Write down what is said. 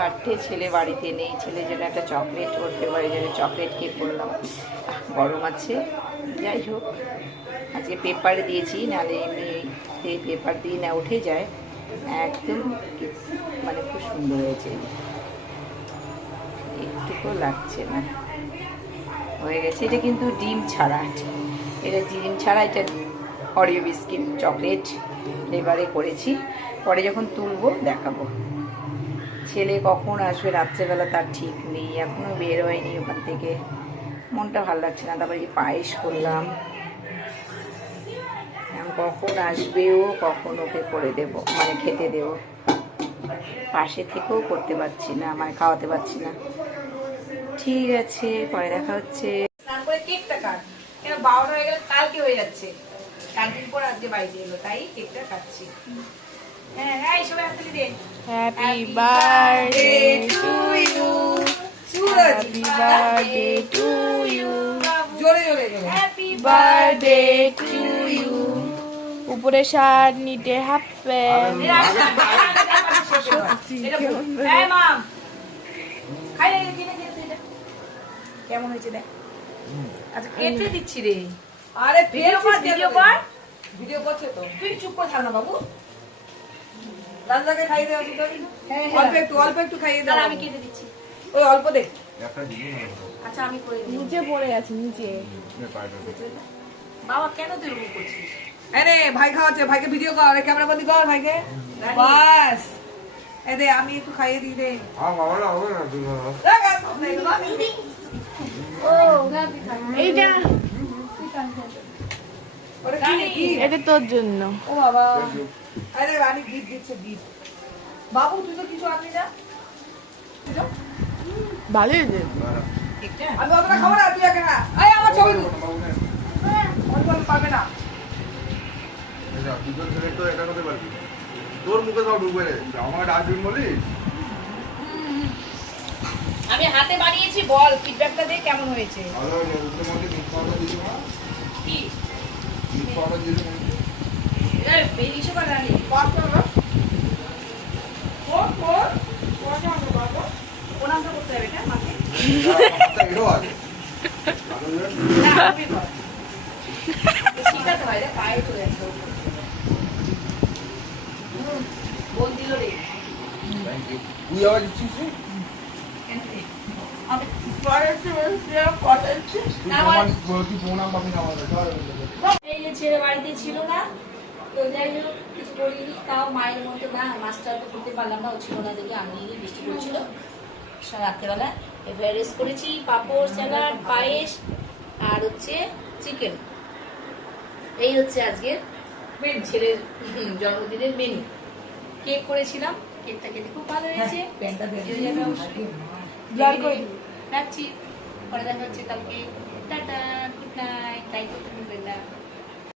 Birthday, ছেলে বাড়িতে নেই, ছেলের জন্য একটা চকলেট, ওর ফেভারিট জন্য চকলেট কেক করলাম। গরম আছে, যাই হোক আজকে পেপারে দিয়েছি, নাহলে এমনি পেপার দিয়ে না উঠে যায় একদম, মানে খুব সুন্দর হয়েছে, একটুকুও লাগছে না, হয়ে গেছে। এটা কিন্তু ডিম ছাড়া, এটা ডিম ছাড়া, এটা অরিও বিস্কিট চকলেট ফ্লেভারে করেছি। পরে যখন তুলবো দেখাবো। ছেলে কখন আসবে রাত্রেবেলা তার ঠিক নেই, এখনও বের হয়নি ওখান থেকে, মনটা ভালো লাগছে না। তারপরে পায়েস করলাম, কখন আসবেও, কখন ওকে করে দেব, মানে খেতে দেব, পাশে থেকেও করতে পারছি না, মানে খাওয়াতে পারছি না। ঠিক আছে, পরে দেখা হচ্ছে। স্নান করে কেকটা কাট, কেন 12টা হয়ে গেলে কালকে হয়ে যাচ্ছে, 4 দিন পর আজকে বাড়িতে এলো, তাই কেকটা কাটছি। হ্যাঁ এই সবাই হাত তুলে দে। Happy birthday to you, happy birthday to you, জোরে জোরে জোরে হ্যাপি বার্থডে টু ইউ। উপরে শার্ট, নিচে হাফ প্যান্ট। কেমন হয়েছে দেখ। আচ্ছা কেটে দিচ্ছি রে। আরে ভিডিও কর, ভিডিও করছে তো, তুই চুপ করে থাক না বাবু। রান্নাকে খাইয়ে দেওয়া তো, অল্প একটু খাইয়ে দাও। আমি কেটে দিচ্ছি, ওই অল্প দে। আচ্ছা আমি করে দিই। নিচে পড়ে আছে, নিচে। বাবা কেন তুই এরকম করছিস? আরে ভাই খাওয়াচ্ছে, ভাইকে ভিডিও কর, ক্যামেরা বন্দি কর ভাইকে, বাস। এ দে, আমি একটু খাইয়ে দিই দে। এইটা ওটা কি? এটা তোর জন্য। ও বাবা, আরে রানী গিফট দিচ্ছে, গিফট। বাবু তুই তো কিছু আনলি না। ভালো হয়েছে। আমি অতটা খাবো না, তুই একা খা। আয় আমার ছবি তুল। অল্প পাবে না। তোর মুখে সব ঢুকবে রে, আমার ডাস্টবিন বলি। আমি হাতে বানিয়েছি, বল ফিডব্যাকটা দে কেমন হয়েছে। ভালো হয়েছে, উঠতে মধ্যে মিক্স পাউডার দিয়েছি মা, কি মিক্স পাউডার দিয়েছি। এটা বেরিয়েছে বা রানি প্রণামটা করতে হবে এটা মাকে। এটাও আছে। না তুমি বল, শিখাতে হয় রে, পায়ে চলে যাচ্ছে। বল দিল রে। Thank you. তুই আবার দিচ্ছিস রে? আমি তুই প্রণাম পাবি না আমাদের। এই যে ছেলে বাড়িতে ছিল না, তো যাই হোক কিছু করিনি, তাও মায়ের মতো না, মাছটা তো করতে পারলাম না, ও ছিল না দেখে আমি বৃষ্টি পড়ছিল। রাত্রেবেলা ফ্রাইড রাইস করেছি, পাঁপড়, স্যালাড, পায়েস আর হচ্ছে চিকেন। এই হচ্ছে আজকের ছেলের জন্মদিনের মেনু। কেক করেছিলাম, কেকটা খেতে খুব ভালো হয়েছে। প্যান্টটা দে। রাখছি, পরে দেখা হচ্ছে কালকে। Tata, good night.